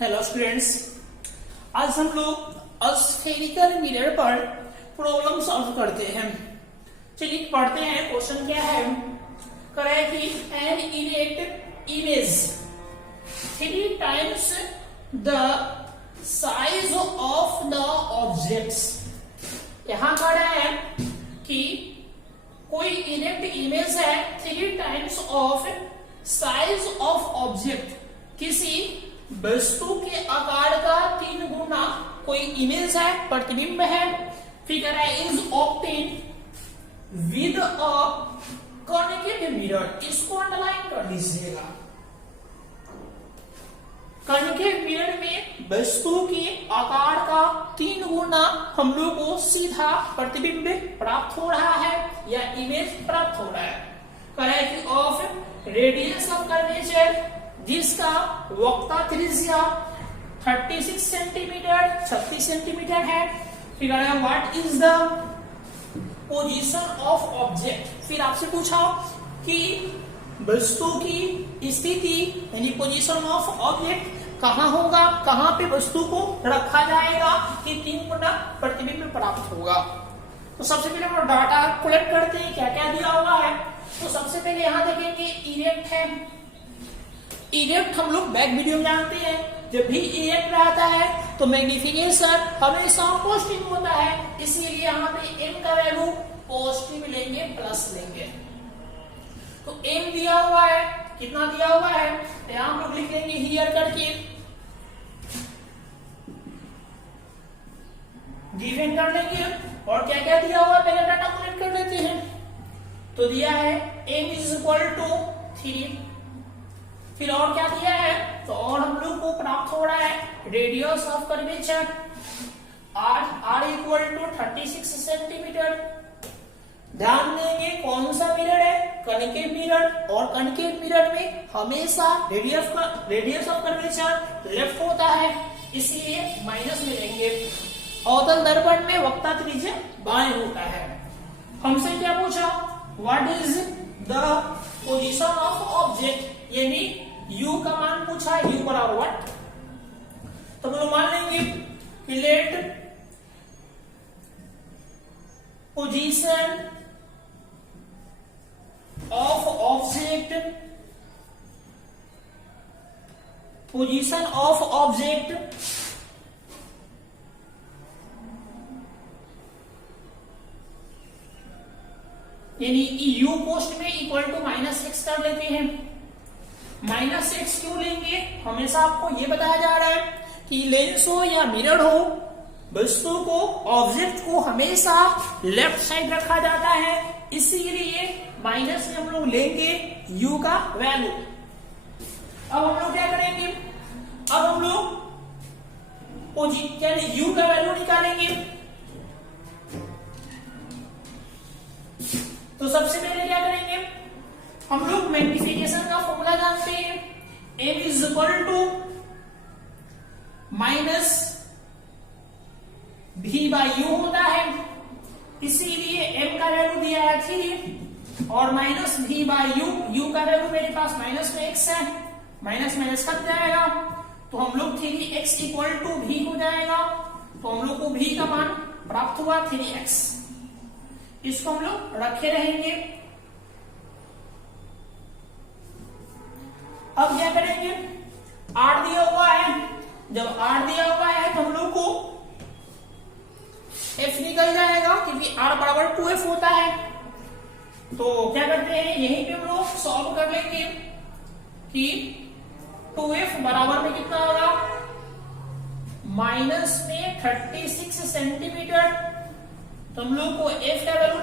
Hello students, आज हम लोग स्फेरिकल मिरर पर प्रॉब्लम सॉल्व करते हैं। चलिए पढ़ते हैं। क्वेश्चन क्या है? करे कि an erect image 3 times the size of the objects. यहां कह रहा है कि कोई इरेक्ट इमेज है 3 times of size of object, किसी वस्तु के आकार का 3 गुना कोई इमेज है, प्रतिबिंब है, फिगर है, is obtain with a concave mirror. इसको अंडरलाइन कर लीजिएगा। कॉन्केव मिरर में वस्तु के आकार का 3 गुना हम लोग को सीधा प्रतिबिंब प्राप्त हो रहा है या इमेज प्राप्त हो रहा है। Correct of radius of curvature, जिसका वक्ता त्रिज्या 36 सेंटीमीटर 36 सेंटीमीटर है। फिर है what is the position of object. फिर आपसे पूछा कि वस्तु की स्थिति यानी पोजीशन ऑफ ऑब्जेक्ट कहाँ होगा, कहाँ पे वस्तु को रखा जाएगा कि 3 गुना प्रतिबिंब प्राप्त होगा। तो सबसे पहले हम डाटा कलेक्ट करते हैं, क्या क्या दिया हुआ है। तो सबसे पहले यहाँ देखेंगे इरेक्ट है। इरेक्ट हम लोग बैक वीडियो में जानते हैं, जब भी इरेक्ट रहता है तो मैग्निफिकेशन हमेशा पॉजिटिव होता है, इसलिए यहाँ पे m का वैल्यू पॉजिटिव लेंगे, प्लस लेंगे। तो m दिया हुआ है, कितना दिया हुआ है तो यहाँ हम लोग लिख लेंगे हियर करके, गिवन कर लेंगे। और क्या क्या दिया हुआ है पहले डाटा कलेक्ट कर लेते हैं। तो दिया है m इज इक्वल टू 3। फिर और क्या दिया है तो और हम लोग को प्राप्त हो रहा है radius of curvature r equal to 36 centimetre. ध्यान देंगे कौन सा मिरर है, कॉन्केव मिरर, और कॉन्केव मिरर में हमेशा रेडियस ऑफ कर्वेचर लेफ्ट होता है, इसलिए माइनस में लेंगे। अवतल दर्पण में वक्ता त्रिज्या बाएं होता है। हमसे क्या पूछा, what is the position of object, यानी u का मान पूछा, u बराबर व्हाट। तो हम लोग मान लेंगे कि let position of object, position of object यानी u पोस्ट में इक्वल टू -x कर लेते हैं। -x क्यों लेंगे, हमेशा आपको यह बताया जा रहा है कि लेंस हो या मिरर हो, वस्तु को, ऑब्जेक्ट को हमेशा लेफ्ट साइड रखा जाता है, इसीलिए माइनस में हम लोग लेंगे u का वैल्यू। अब हम लोग क्या करेंगे, अब हम लोग u का वैल्यू निकालेंगे। तो सबसे पहले क्या करेंगे, हम लोग मैग्निफिकेशन का फॉर्मूला जानते हैं, m is equal to minus v by u होता है, इसीलिए m का वैल्यू दिया है 3 और माइनस v बाई u का वैल्यू मेरे पास माइनस में x है, माइनस माइनस कट जाएगा, तो हम लोग 3x इक्वल टू v हो जाएगा। तो हम लोग को v का मान प्राप्त हुआ 3x, इसको हम लोग रखे रहेंगे। अब क्या करेंगे, r दिया हुआ है, जब r दिया हुआ है तो हम लोग को f निकल जाएगा, क्योंकि r बराबर 2f होता है। तो क्या करते हैं, यहीं पे हम लोग सॉल्व कर लेंगे कि 2f बराबर में कितना होगा, माइनस में 36 सेंटीमीटर। तो हम लोग को f का वैल्यू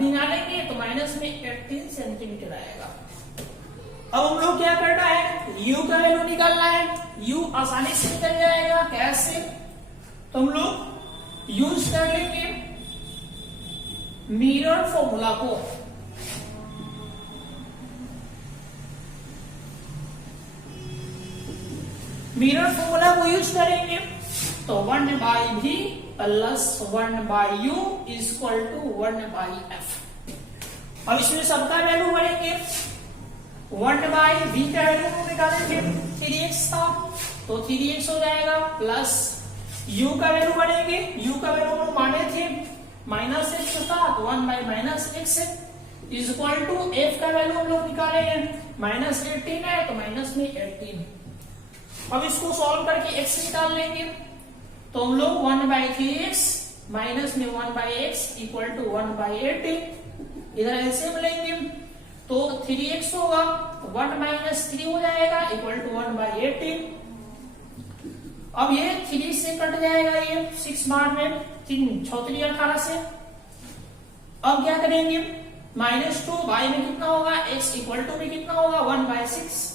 निकालेंगे तो माइनस में 18 सेंटीमीटर आएगा। अब हम लोग क्या करना है, u का वैल्यू निकालना है। u आसानी से निकल जाएगा, कैसे, तो हम लोग यूज कर लेंगे मिरर फॉर्मूला को। मिरर फॉर्मूला को यूज करेंगे तो 1 by v plus 1 by u equal to 1 by f। अब इसमें सबका वैल्यू भरेंगे, 1 बाई v का वैल्यू निकालेंगे, 3x था तो 3x हो जाएगा प्लस u का वैल्यू बढ़ेंगे, u का वैल्यू हम लोग माने थे माइनस एक्स था तो 1 by minus X is equal to f का वैल्यू हम लोग निकालेंगे माइनस 18 है तो माइनस में 18। अब इसको सॉल्व करके x निकाल लेंगे तो हम लोग 1 बाई 3x माइनस में 1 by X equal to 1 by 18 इधर एलसीएम लेंगे तो 3x होगा 1 माइनस 3 हो जाएगा इक्वल टू 1 बाई 18। अब ये 3 से कट जाएगा, ये 6 बार में 3 6 18 से। अब क्या करेंगे -2 बाई में कितना होगा x इक्वल टू में कितना होगा 1 बाई 6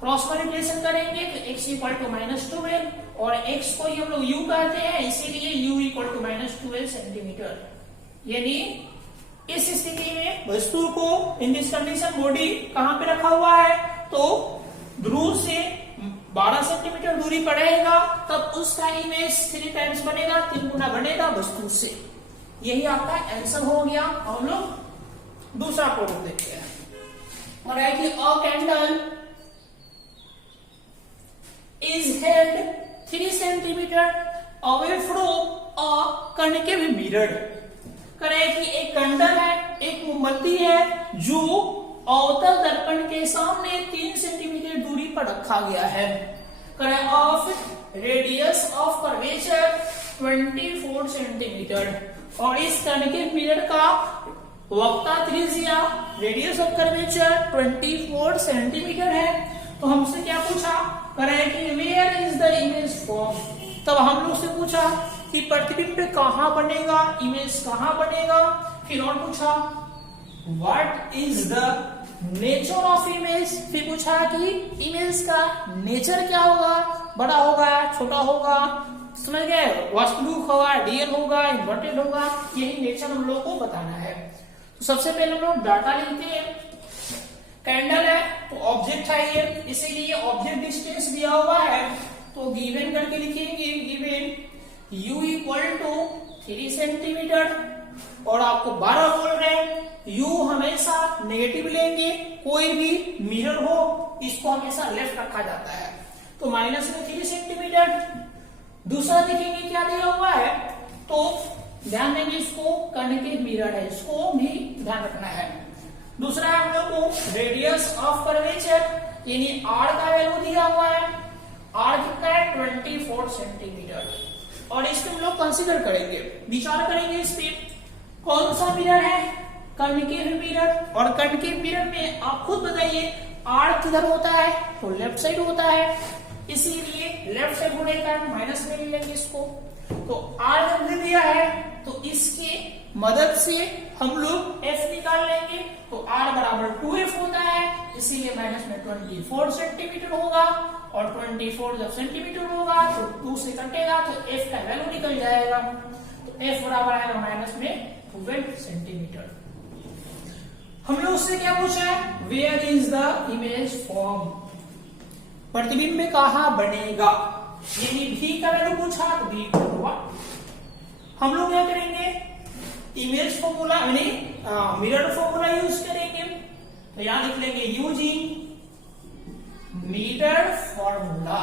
क्रॉस मल्टीप्लिकेशन करेंगे तो x इक्वल टू -12 और x को हम लोग u कहते हैं इसीलिए u इक्वल टू -12 सेंटीमीटर। यानी इस स्थिति में वस्तु को इन दिस कंडीशन बॉडी कहां पे रखा हुआ है तो ध्रुव से 12 सेंटीमीटर दूरी पर रहेगा, तब उसका इमेज 3 टाइम्स बनेगा, 3 गुना बनेगा वस्तु से। यही आपका आंसर हो गया। हम लोग दूसरा प्रॉब्लम देखते हैं और है कि अ candle is held 3 centimeter away from a concave mirror। करे कि एक कैंडल है, एक मोमबत्ती है जो अवतल दर्पण के सामने 3 सेंटीमीटर दूरी पर रखा गया है। करे of radius of curvature 24 centimetre और इस concave मिरर का वक्ता त्रिज्या रेडियस ऑफ कर्वेचर 24 सेंटीमीटर है। तो हमसे क्या पूछा करे कि where is the image form. तब हम लोग से पूछा कि प्रतिबिंब कहां बनेगा, इमेज कहां बनेगा। फिर और पूछा what is the nature of image. फिर पूछा कि इमेज का नेचर क्या होगा, बड़ा होगा छोटा होगा, समझ गए, वास्तविक होगा रियल होगा इन्वर्टेड होगा। यही नेचर हम लोग को बताना है। तो सबसे पहले हम लोग डाटा लिखते हैं। कैंडल है तो ऑब्जेक्ट चाहिए, इसीलिए ऑब्जेक्ट डिस्टेंस दिया हुआ है तो गिवन करके लिखेंगे given u equal to 3 centimetre और आपको 12 बोल रहे हैं। u हमेशा नेगेटिव लेंगे, कोई भी मिरर हो इसको हमेशा लेफ्ट रखा जाता है तो माइनस में 3 सेंटीमीटर। दूसरा देखेंगे क्या दिया हुआ है तो ध्यान देंगे इसको concave मिरर है, इसको भी ध्यान रखना है। दूसरा हम लोग को रेडियस ऑफ कर्वेचर यानी r का वैल्यू दिया हुआ है, r कितना है 24 सेंटीमीटर और इसको हम लोग कंसीडर करेंगे, विचार करेंगे इस पे कौन सा मिरर है concave मिरर। और concave मिरर में आप खुद बताइए r किधर होता है तो लेफ्ट साइड होता है, इसीलिए लेफ्ट साइड होने का माइनस में लेंगे इसको। तो r जब दिया है तो इसके मदद से हम लोग f निकाल लेंगे तो r बराबर 2f होता है, इसीलिए माइनस में 24 सेंटीमीटर होगा और 24 जब सेंटीमीटर होगा तो 2 से कटेगा तो f का वैल्यू निकल जाएगा तो f बराबर आएगा माइनस में 12 सेंटीमीटर। हम लोग उससे क्या पूछा है where is the image form, प्रतिबिंब कहां बनेगा, यानी v का वैल्यू पूछा तो v होगा। हम लोग क्या करेंगे इमेज फॉर्मूला यानी मिरर फॉर्मूला यूज करेंगे तो यहां लिख लेंगे यूजिंग मिरर फॉर्मूला।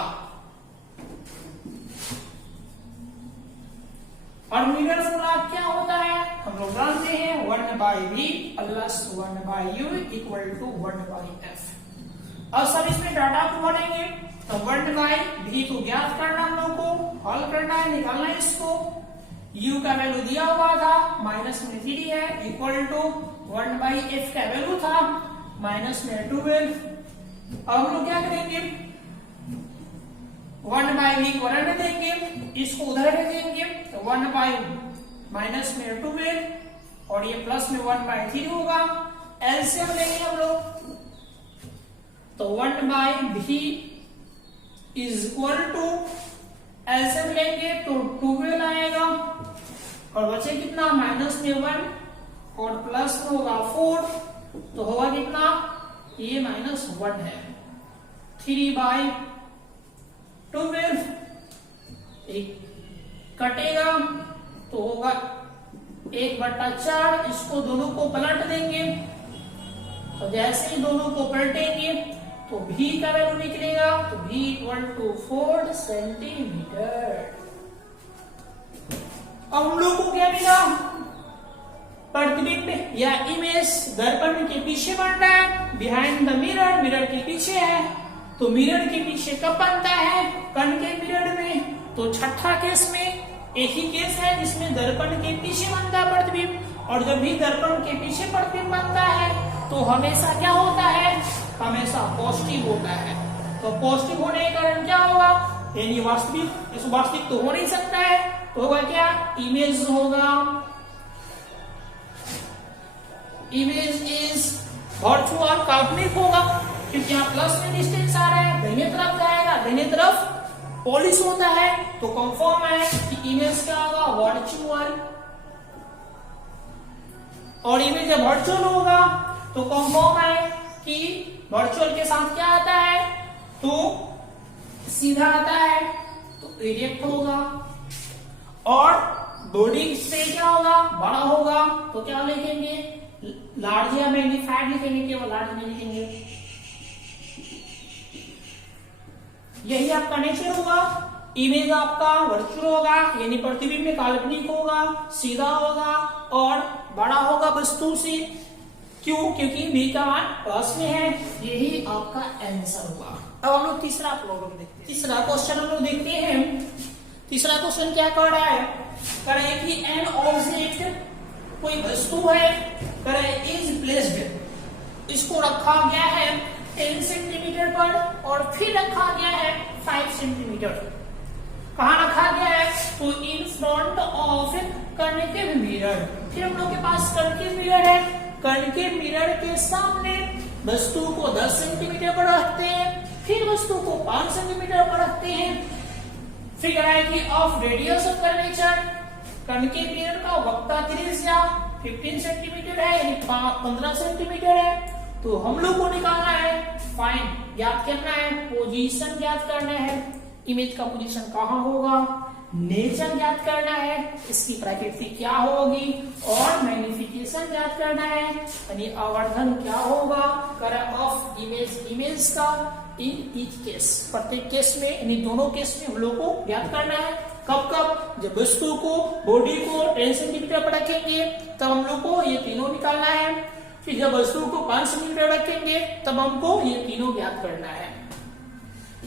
और मिरर फॉर्मूला क्या होता है हम लोग जानते हैं 1 by V plus 1 by U equal to 1 by F. अब सब इसमें डाटा को भरेंगे तो 1 बाई वी को ज्ञात करना हम लोग को, हल करना है, निकालना है इसको। u का वैल्यू दिया हुआ था माइनस में 3 है इक्वल टू 1 बाई f का वैल्यू था माइनस में 12। अब हम लोग क्या करेंगे 1 बाई v को रहने देंगे, इसको उधर रख देंगे तो 1 बाई माइनस में 12 और ये प्लस में 1 बाई 3 होगा। एलसीएम लेंगे हम लोग तो 1 by v is equal to LCM लेंगे तो 12 आएगा और बचे कितना माइनस में 1 और प्लस में होगा 4 तो होगा कितना ये -1 है 3 बाई 12 एक कटेगा तो होगा 1/4। इसको दोनों को पलट देंगे तो जैसे ही दोनों को पलटेंगे तो भी का वैल्यू निकलेगा, तो भी इक्वल टू 4 सेंटीमीटर। अब हम लोग को क्या मिला, प्रतिबिंब या इमेज दर्पण के पीछे बन रहा है, बिहाइंड द मिरर, मिरर के पीछे है। तो मिरर के पीछे कब बनता है, कनकेव मिरर में। तो छठा केस में एक ही केस है जिसमें दर्पण के पीछे बनता है प्रतिबिंब, और जब भी दर्पण के पीछे प्रतिबिंब बनता है तो हमेशा क्या होता है, हमेशा पॉजिटिव होता है। तो पॉजिटिव होने के कारण क्या होगा, यानी वास्तविक, इस वास्तविक तो हो नहीं सकता है, तो होगा क्या, इमेज होगा, इमेज इज वर्चुअल, काल्पनिक होगा, क्योंकि यहाँ प्लस में डिस्टेंस आ रहा है, दाहिने तरफ जाएगा, दाहिने तरफ पॉलिश होता है, तो कंफर्म है कि इमेज क्या होगा, वर्चुअल। और इमेज जब वर्चुअल होगा तो कंफर्म है कि वर्चुअल के साथ क्या आता है, तो सीधा आता है, तो इरेक्ट होगा। और बॉडी से क्या होगा, बड़ा होगा, तो क्या लिखेंगे, लार्ज या मैग्नीफाइड लिखेंगे, केवल लार्ज में लिखेंगे। यही आपका नेचर होगा, इमेज आपका वर्चुअल होगा, यानी प्रतिबिंब में काल्पनिक होगा, सीधा होगा और बड़ा होगा वस्तु से। क्यों, क्योंकि बी का मान प्लस में है। यही आपका आंसर होगा। अब हम लोग तीसरा प्रॉब्लम देखते हैं। तीसरा क्वेश्चन हम लोग देखते हैं। तीसरा क्वेश्चन क्या कर रहा है, कह रहा है कि एन ऑब्जेक्ट, कोई वस्तु है, कह रहा है इज प्लेस्ड, इसको रखा गया है 10 सेंटीमीटर पर और फिर रखा गया है 5 सेंटीमीटर। कहाँ रखा गया है, तो in front of concave mirror. फिर हम लोग के पास कनकेव मिरर है, कनकेव मिरर के सामने वस्तु को 10 सेंटीमीटर पर रखते हैं, फिर वस्तु को 5 सेंटीमीटर पर रखते हैं। फिगर है कि of radius of curvature, concave mirror का वक्ता त्रिज्या 15 सेंटीमीटर है, यानी 15 सेंटीमीटर है। तो हम लोग को निकालना है, फाइंड, ज्ञात करना है, पोजीशन ज्ञात करना है, इमेज का पोजीशन कहाँ होगा, नेचर ज्ञात करना है, इसकी प्रकृति क्या होगी, और मैग्निफिकेशन ज्ञात करना है, यानी आवर्धन क्या होगा, करें ऑफ इमेज, इमेज का इन ईच केस, प्रत्येक केस में, यानी दोनों केस में हम लोग को ज्ञात करना है। कब कब, जब वस्तु को, बॉडी को 10 सेंटीमीटर पर रखेंगे तब हम लोग को ये तीनों निकालना है। फिर जब वस्तु को 5 सेंटीमीटर रखेंगे तब हमको ये तीनों ज्ञात करना है।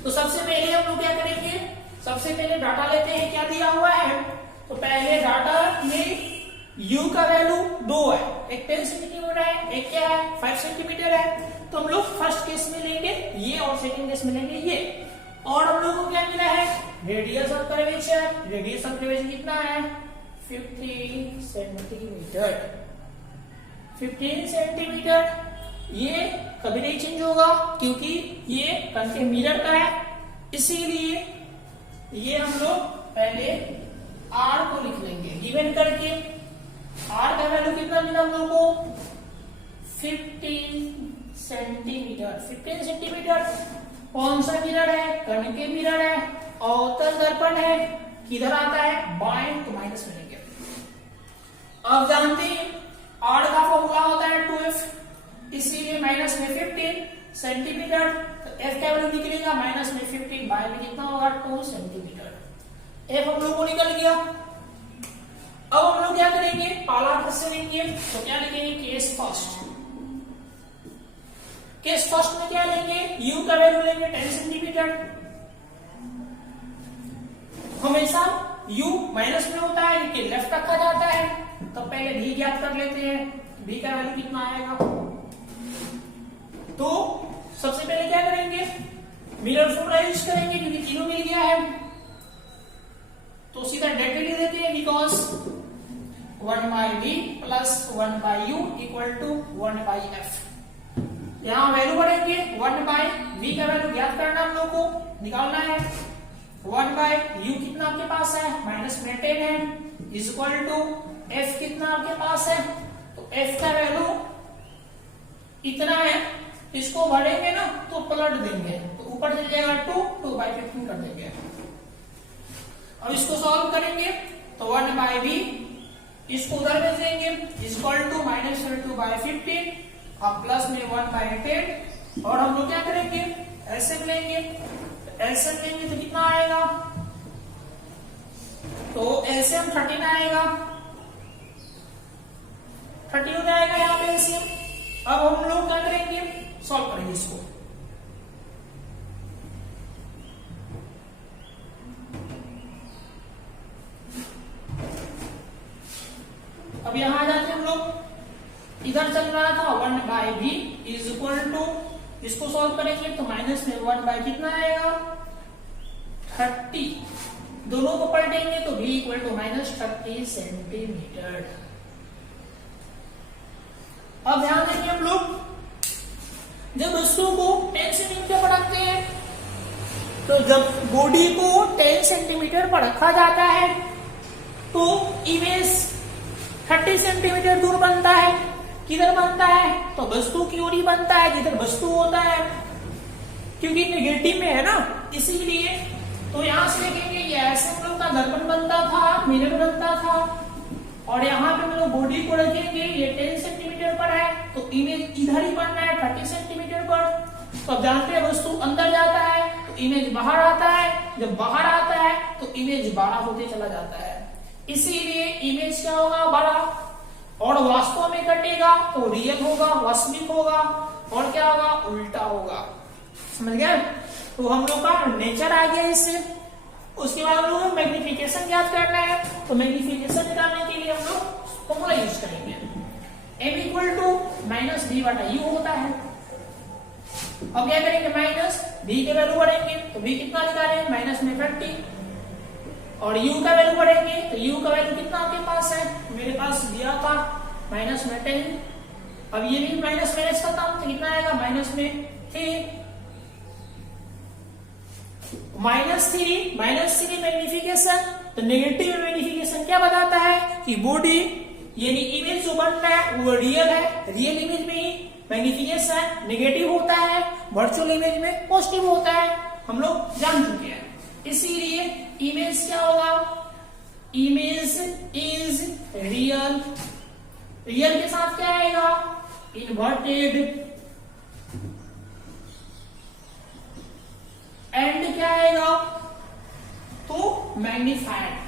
तो सबसे पहले हम लोग क्या करेंगे, सबसे पहले डाटा लेते हैं, क्या दिया हुआ है। तो पहले डाटा में u का वैल्यू 2 है, एक 10 सेंटीमीटर है, एक क्या है 5 सेंटीमीटर है। तो हम लोग फर्स्ट केस में लेंगे ये और सेकंड केस में लेंगे ये। और हम लोग को क्या मिला है, radius of curvature, radius of curvature कितना है 50 सेंटीमीटर, 15 सेंटीमीटर। ये कभी नहीं चेंज होगा क्योंकि ये कनकेव मिरर का है, इसीलिए ये हम लोग पहले r को लिख लेंगे गिवन करके। r का वैल्यू कितना मिला हम लोग को 15 सेंटीमीटर। 15 सेंटीमीटर कौन सा मिरर है, कनकेव मिरर है, अवतल दर्पण है, किधर आता है बाएं, तो माइनस में लेंगे। अब जानते हैं r का फॉर्मूला होता है 2f, इसीलिए माइनस में 15 सेंटीमीटर, तो f का वैल्यू निकलेगा माइनस में 15, बाय में कितना होगा 2 सेंटीमीटर। f हम लोग को निकल गया। अब हम लोग क्या करेंगे, पाला से लेंगे, तो क्या लिखेंगे केस फर्स्ट। केस फर्स्ट में क्या लेंगे, u का वैल्यू लेंगे 10 सेंटीमीटर। हमेशा u माइनस में होता है, क्योंकि लेफ्ट रखा जाता है। तो पहले v ज्ञात कर लेते हैं, v का वैल्यू कितना आएगा। तो सबसे पहले क्या करेंगे, मिरर फॉर्मूला यूज करेंगे क्योंकि तीनों मिल गया है। तो सीधा डायरेक्टली लिख देते हैं, because 1/v plus 1/u equal to 1/f। यहाँ वैल्यू बढ़ेंगे, 1/v का वैल्यू ज्ञात करना हम लोग को, निकालना है। 1/u कितना आपके पास है, माइनस में 10 है, इज इक्वल टू f कितना आपके पास है, तो f का वैल्यू इतना है। इसको बढ़ेंगे ना तो पलट देंगे, तो ऊपर चल जाएगा 2/15 कर देंगे। अब इसको सॉल्व करेंगे तो 1/v इसको उधर भेज देंगे, इज इक्वल टू माइनस 2/15, अब प्लस में 1/10 और हम लोग क्या करेंगे, एसएम लेंगे, एसएम लेंगे तो कितना आएगा, तो एसएम 13 आएगा, 30 हो जाएगा यहाँ पे एसएम। अब हम लोग क्या करेंगे, सॉल्व करेंगे इसको। अब यहां आ जाते हैं हम लोग, इधर चल रहा था 1/b इज इक्वल टू, इसको सॉल्व करेंगे तो माइनस में 1 कितना आएगा 30, दोनों को पलटेंगे तो b इक्वल टू -30 सेंटीमीटर। अब ध्यान देंगे हम लोग, जब वस्तु को 10 सेंटीमीटर पर रखते हैं, तो जब बॉडी को 10 सेंटीमीटर पर रखा जाता है तो इमेज 30 सेंटीमीटर दूर बनता है। किधर बनता है, तो वस्तु की ओर ही बनता है, जिधर वस्तु होता है, क्योंकि नेगेटिव में है ना, इसीलिए। तो यहां से देखेंगे ये ऐसे हम लोग का दर्पण बनता था, मिरर बनता था, और यहाँ पे हम लोग बॉडी को रखेंगे, ये 10 सेंटीमीटर पर है तो इमेज इधर ही बनना है 30 सेंटीमीटर पर। तो अब जानते हैं वस्तु अंदर जाता है तो इमेज बाहर आता है, जब बाहर आता है तो इमेज बड़ा होते चला जाता है, इसीलिए इमेज क्या होगा, बड़ा, और वास्तव में कटेगा तो रियल होगा, वास्तविक होगा, और क्या होगा, उल्टा होगा। समझ गए। तो हम लोग का नेचर आ गया इससे। उसके बाद हम लोग मैग्निफिकेशन ज्ञात करना है, तो मैग्निफिकेशन निकालने के लिए हम लोग फॉर्मूला यूज करेंगे, m इक्वल टू -b/u होता है। अब क्या करेंगे, माइनस b के वैल्यू बढ़ेंगे तो b कितना निकालेंगे, माइनस में 30, और u का वैल्यू बढ़ेंगे तो u का वैल्यू कितना आपके पास है, मेरे पास दिया था माइनस में 10। अब ये भी माइनस माइनस खत्म तो कितना आएगा, माइनस में 3, -3 मैग्निफिकेशन। तो नेगेटिव मैग्निफिकेशन क्या बताता है कि बॉडी यानी इमेज जो बन रहा है वो रियल है, रियल इमेज में ही मैग्निफिकेशन नेगेटिव होता है, वर्चुअल इमेज में पॉजिटिव होता है, हम लोग जान चुके हैं। इसीलिए इमेज क्या होगा, इमेज इज रियल, रियल के साथ क्या आएगा, इन्वर्टेड, एंड क्या आएगा, तो मैग्निफाइड।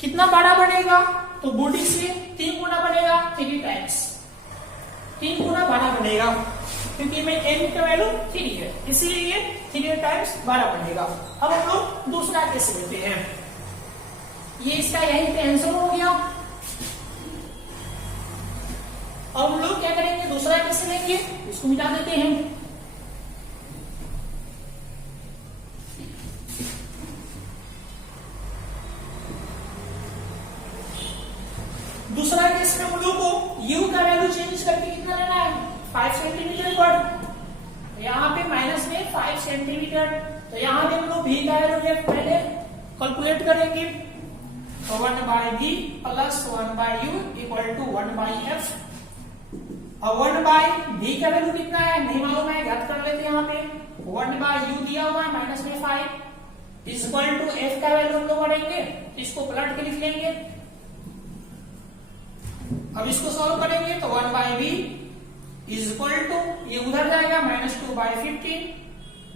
कितना बड़ा बनेगा, तो बॉडी से 3 गुना बनेगा, 3 टाइम्स, 3 गुना बड़ा बनेगा, क्योंकि में n का वैल्यू 3 है, इसीलिए 3 टाइम्स 12 बनेगा। अब हम लोग दूसरा केस लेते हैं, ये इसका यही पे आंसर हो गया। अब हम लोग क्या करेंगे, दूसरा केस लेंगे, इसको मिटा देते हैं। दूसरा केस में हम लोग को u का वैल्यू चेंज करके कितना लेना है, 5 सेंटीमीटर पर, यहाँ पे माइनस में 5 सेंटीमीटर, तो यहाँ पे हम लोग v का वैल्यू पहले कैलकुलेट करेंगे, तो 1/v plus 1/u equal to 1/f। अब 1/v का वैल्यू कितना है नहीं मालूम है, याद कर लेते हैं। यहाँ पे 1/u दिया हुआ है माइनस में 5 इक्वल टू f का वैल्यू हम लोग बढ़ेंगे, इसको पलट के लिख लेंगे। अब इसको सॉल्व करेंगे तो 1/v इज इक्वल टू, ये उधर जाएगा -2/15,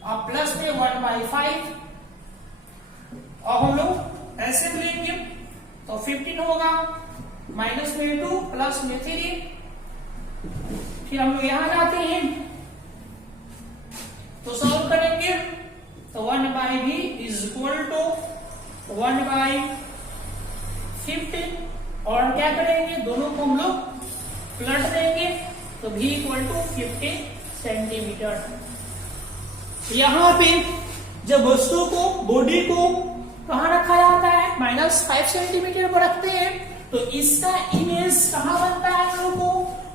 अब प्लस में 1/5। अब हम लोग ऐसे लेंगे तो 15 होगा, माइनस में 2 प्लस में 3, फिर हम लोग यहां जाते हैं तो सॉल्व करेंगे तो 1/v इज इक्वल टू 1/15, और क्या करेंगे, दोनों को हम लोग पलट देंगे तो v इक्वल टू 15 सेंटीमीटर। यहां पे जब वस्तु को, बॉडी को कहां रखा जाता है, -5 सेंटीमीटर पर रखते हैं, तो इसका इमेज कहां बनता है हम लोग को,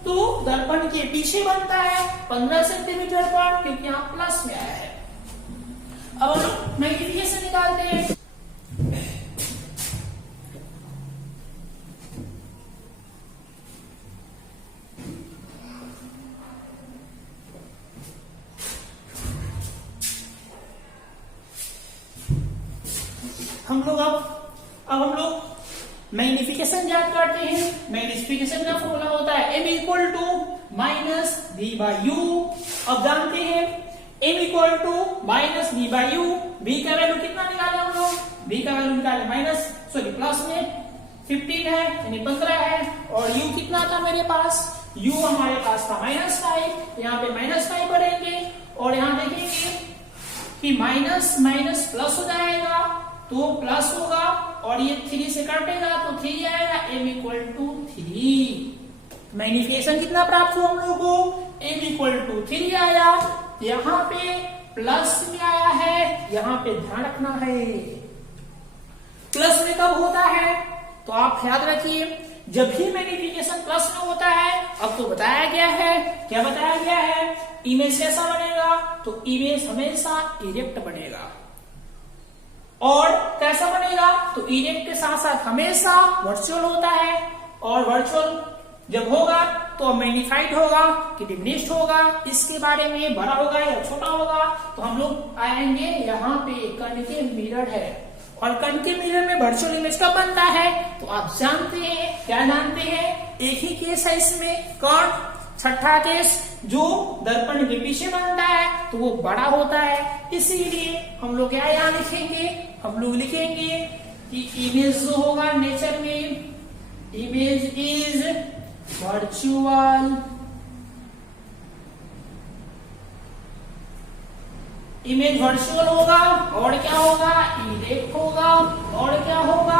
तो दर्पण के पीछे बनता है 15 सेंटीमीटर पर, क्योंकि यहां प्लस में आया है। अब हम लोग मैग्निफिकेशन निकालते हैं। हम लोग अब हम लोग मैग्निफिकेशन याद करते हैं। मैग्निफिकेशन का फॉर्मूला होता है m equal to minus v by U. अब जानते हैं m equal to minus v by U. v का वैल्यू कितना निकाले हम लोग? v का वैल्यू निकाले प्लस में 15 है यानी 15 है, और u कितना था मेरे पास? u हमारे पास था -5, यहाँ पे -5 बढ़ेंगे और यहाँ देखेंगे कि माइनस माइनस प्लस हो जाएगा तो प्लस होगा, और ये 3 से कटेगा तो 3 आएगा, m इक्वल टू 3। मैग्निफिकेशन कितना प्राप्त हुआ हम लोगों को? m इक्वल टू 3 आया। यहाँ पे प्लस में आया है, यहाँ पे ध्यान रखना है प्लस में कब होता है तो आप याद रखिए जब भी मैग्निफिकेशन प्लस में होता है। अब तो बताया गया है, क्या बताया गया है? इमेज कैसा बनेगा? तो इमेज हमेशा इरेक्ट बनेगा। और कैसा बनेगा? तो इरेक्ट के साथ साथ हमेशा वर्चुअल होता है, और वर्चुअल जब होगा तो मैग्निफाइड होगा कि डिमिनिश्ड होगा, इसके बारे में बड़ा होगा या छोटा होगा। तो हम लोग आएंगे यहाँ पे कॉन्केव मिरर है, और कॉन्केव मिरर में वर्चुअल इमेज कब बनता है तो आप जानते हैं, क्या जानते हैं? एक ही केस है इसमें, कौन? छठा केस जो दर्पण के पीछे बनता है तो वो बड़ा होता है। इसीलिए हम लोग क्या यहाँ लिखेंगे? हम लोग लिखेंगे कि इमेज जो होगा नेचर में, image is virtual, image virtual होगा, और क्या होगा? इरेक्ट होगा, और क्या होगा?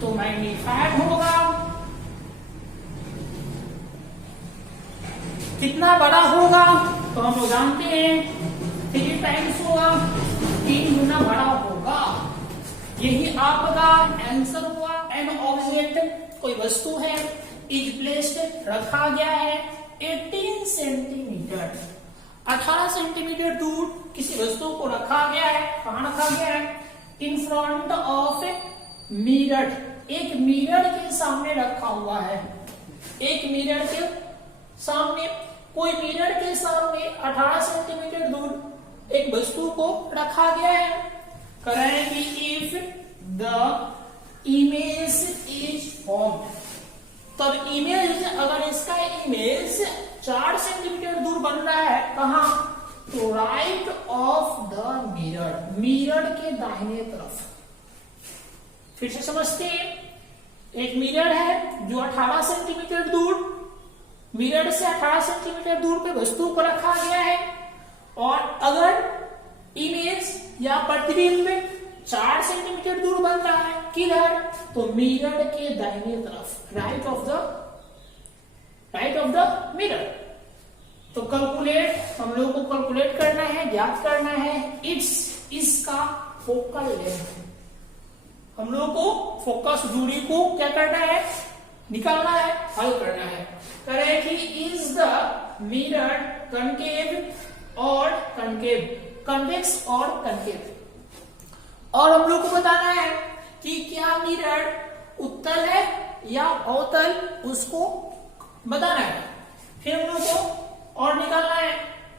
तो मैग्नीफाइड होगा। कितना बड़ा होगा तो हम लोग जानते हैं 3 टाइम्स होगा, 3 गुना बड़ा होगा। यही आपका आंसर हुआ। एन ऑब्जेक्ट कोई वस्तु है, इज प्लेस्ड रखा गया है 18 सेंटीमीटर, 18 सेंटीमीटर दूर किसी वस्तु को रखा गया है। कहाँ रखा गया है? इन फ्रंट ऑफ मिरर, एक मिरर के सामने रखा हुआ है। एक मिरर के सामने, कोई मिरर के सामने 18 सेंटीमीटर दूर एक वस्तु को रखा गया है। करेंगे if the image is formed, तब इमेज, अगर इसका इमेज 4 सेंटीमीटर दूर बन रहा है, कहा? तो right of the mirror, mirror के दाहिने तरफ। फिर से समझते हैं, एक मिरर है जो 18 सेंटीमीटर दूर, मिरर से 18 सेंटीमीटर दूर पे वस्तु को रखा गया है, और अगर इमेज या प्रतिबिंब 4 सेंटीमीटर दूर बन रहा है, किधर? तो मिरर के दाहिने तरफ, राइट ऑफ द मिरर। तो कैलकुलेट, हम लोग को कैलकुलेट करना है, ज्ञात करना है इसका फोकल लेंथ। हम लोग को फोकस दूरी को क्या करना है? निकालना है, हल करना है। करें कि इज द मिरर कनकेव और कनकेव, कन्वेक्स और कनकेव। और हम लोग को बताना है कि क्या मिरर उत्तल है या अवतल, उसको बताना है। फिर हम लोग को और निकालना है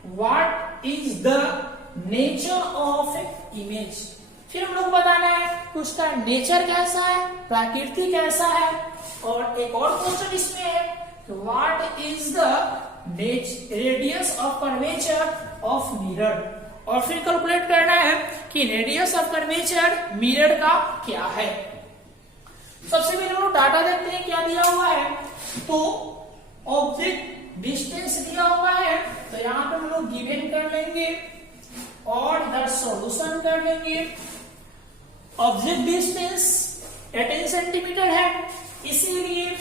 what is the nature of image. फिर हम लोग बताना है कि उसका नेचर कैसा है, प्रकृति कैसा है। और एक और क्वेश्चन इसमें है what is the radius of curvature of mirror. और फिर कैलकुलेट करना है कि रेडियस ऑफ कर्वेचर मिरर का क्या है। सबसे पहले हम लोग डाटा देखते हैं क्या दिया हुआ है। तो ऑब्जेक्ट डिस्टेंस दिया हुआ है, तो यहाँ पे हम लोग गिवन कर लेंगे और इधर सॉल्यूशन कर लेंगे। ऑब्जेक्ट डिस्टेंस 18 सेंटीमीटर है, इसीलिए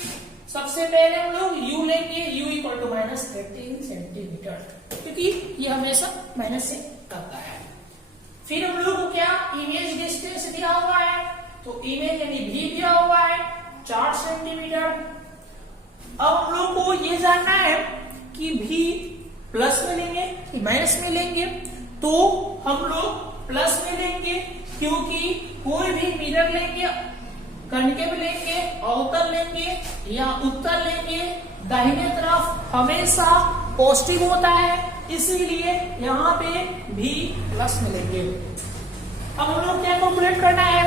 सबसे पहले हम लोग u लेंगे, u इक्वल टू -13 सेंटीमीटर, क्योंकि ये हमेशा माइनस से करता है। फिर हम लोग को क्या इमेज डिस्टेंस दिया हुआ है, तो इमेज यानी v दिया हुआ है 4 सेंटीमीटर। अब हम लोग को ये जानना है कि v प्लस में लेंगे कि माइनस में लेंगे। तो हम लोग प्लस में लेंगे, क्योंकि कोई भी मिरर लेंगे, कनकेव लेंगे, अवतल लेंगे या उत्तल लेंगे, दाहिने तरफ हमेशा पॉजिटिव होता है, इसीलिए यहाँ पे भी प्लस में लेंगे। अब हम लोग क्या कैलकुलेट करना है,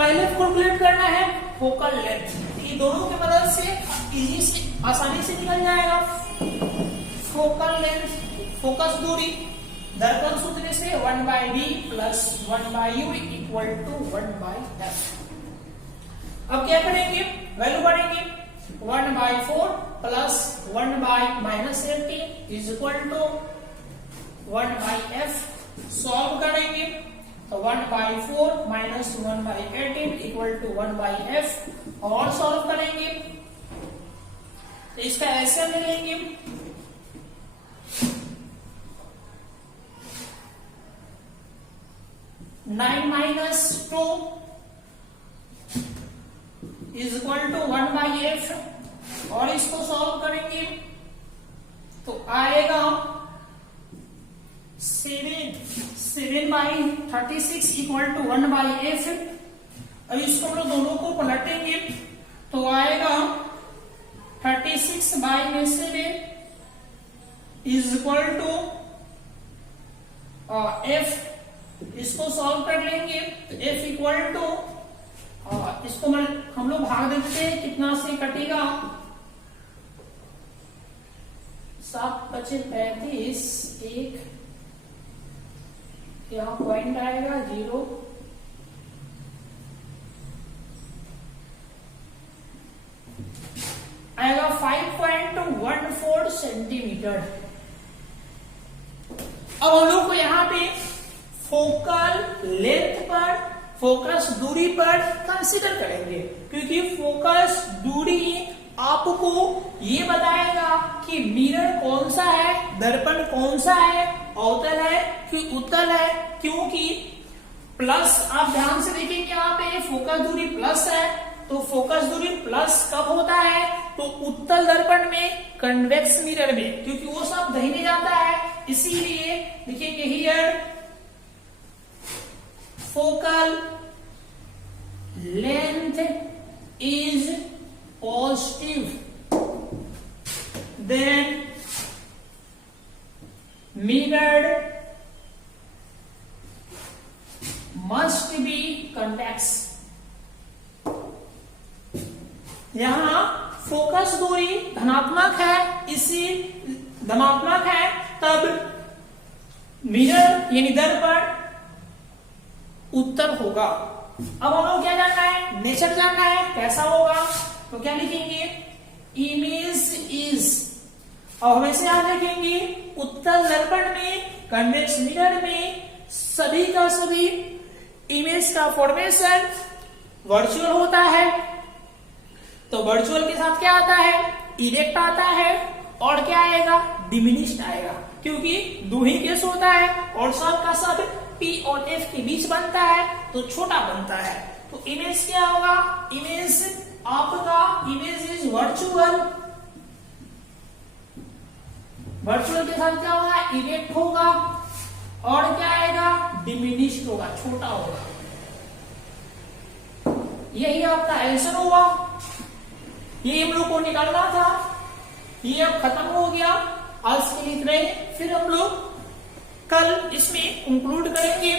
पहले कैलकुलेट करना है फोकल लेंथ, ये दोनों की मदद से इजी से आसानी से निकल जाएगा। फोकल लेंथ, फोकस दूरी, दर्पण सूत्र से 1/d plus 1/u equal to 1/f। अब क्या करेंगे, वैल्यू बढ़ेंगे 1/4 plus 1/-18 is equal to 1/f। Solve करेंगे तो 1/4 माइनस 1/18 इक्वल टू 1/f। और सॉल्व करेंगे तो इसका ऐसे में लेंगे 9 - 2 इज इक्वल टू 1/f। और इसको सॉल्व करेंगे तो आएगा 7/36 इक्वल टू 1/f। अब इसको हम लोग दोनों को पलटेंगे तो आएगा 36/7 इज इक्वल टू f। इसको सॉल्व कर लेंगे तो f इक्वल टू इसको हम लोग भाग देते हैं, कितना से कटेगा 7×5=35, 1 यहाँ पॉइंट आएगा 0, आएगा 5.14 सेंटीमीटर। अब हम लोग को यहाँ पे फोकल लेंथ पर, फोकस दूरी पर कंसीडर करेंगे, क्योंकि फोकस दूरी आपको ये बताएगा कि मिरर कौन सा है, दर्पण कौन सा है, अवतल है कि उत्तल है। क्योंकि प्लस, आप ध्यान से देखेंगे यहाँ पे फोकस दूरी प्लस है, तो फोकस दूरी प्लस कब होता है, तो उत्तल दर्पण में, कन्वेक्स मिरर में, क्योंकि वो सब दाहिने जाता है। इसीलिए लिखेंगे here focal length is positive then mirrored must be convex। यहां फोकस दूरी धनात्मक है, इसी धनात्मक है तब मिरर यानी दर्पण उत्तर होगा। अब हम लोग क्या जानना है, नेचर जानना है, कैसा होगा। तो क्या लिखेंगे, इमेज इज, और हमेशा याद रखेंगे उत्तल दर्पण में, कन्वेक्स मिरर में सभी का सभी इमेज का फॉर्मेशन वर्चुअल होता है। तो वर्चुअल के साथ क्या आता है, इरेक्ट आता है, और क्या आएगा, डिमिनिश्ड आएगा, क्योंकि दो ही केस होता है और सब का सब P और F के बीच बनता है तो छोटा बनता है। तो इमेज क्या होगा, इमेज आपका, इमेज इज वर्चुअल, वर्चुअल के साथ क्या होगा, इरेक्ट होगा, और क्या आएगा, डिमिनिश्ड होगा, छोटा होगा। यही आपका आंसर होगा, ये हम लोग को निकालना था। ये अब खत्म हो गया, आज के लिए इतना ही। फिर हम लोग कल इसमें कंक्लूड करेंगे।